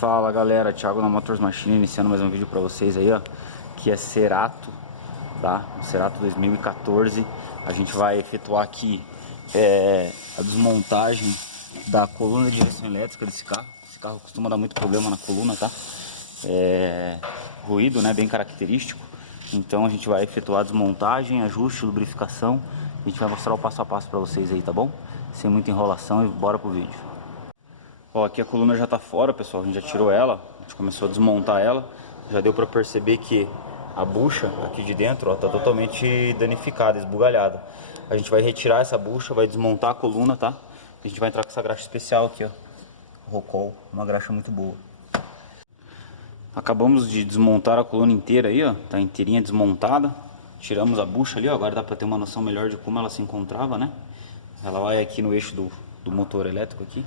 Fala galera, Thiago da Motors Machine, iniciando mais um vídeo pra vocês aí, ó. Que é Cerato, tá? Um Cerato 2014. A gente vai efetuar aqui a desmontagem da coluna de direção elétrica desse carro. Esse carro costuma dar muito problema na coluna, tá? Ruído, né? Bem característico. Então a gente vai efetuar a desmontagem, ajuste, lubrificação. A gente vai mostrar o passo a passo pra vocês aí, tá bom? Sem muita enrolação e bora pro vídeo. Ó, aqui a coluna já tá fora, pessoal, a gente já tirou ela, a gente começou a desmontar ela. Já deu pra perceber que a bucha aqui de dentro, ó, tá totalmente danificada, esbugalhada. A gente vai retirar essa bucha, vai desmontar a coluna, tá? A gente vai entrar com essa graxa especial aqui, ó, Rocol, uma graxa muito boa. Acabamos de desmontar a coluna inteira aí, ó, tá inteirinha desmontada. Tiramos a bucha ali, ó, agora dá pra ter uma noção melhor de como ela se encontrava, né? Ela vai aqui no eixo do motor elétrico aqui.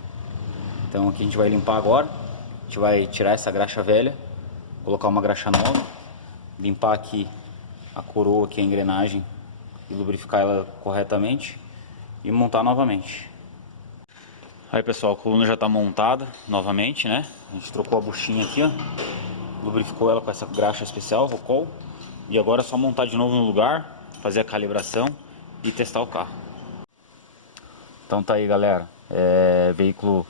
Então aqui a gente vai limpar agora, a gente vai tirar essa graxa velha, colocar uma graxa nova, limpar aqui a coroa, aqui a engrenagem e lubrificar ela corretamente e montar novamente. Aí pessoal, a coluna já está montada novamente, né? A gente trocou a buchinha aqui, ó, lubrificou ela com essa graxa especial, Rocol, e agora é só montar de novo no lugar, fazer a calibração e testar o carro. Então tá aí galera, veículo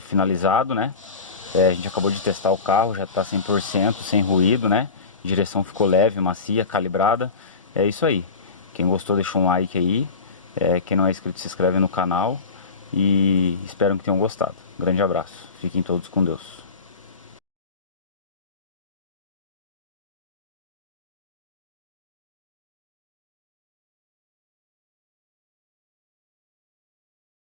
finalizado, né? A gente acabou de testar o carro, já está 100%, sem ruído, né? A direção ficou leve, macia, calibrada. É isso aí. Quem gostou deixa um like aí. Quem não é inscrito se inscreve no canal. E espero que tenham gostado. Grande abraço. Fiquem todos com Deus.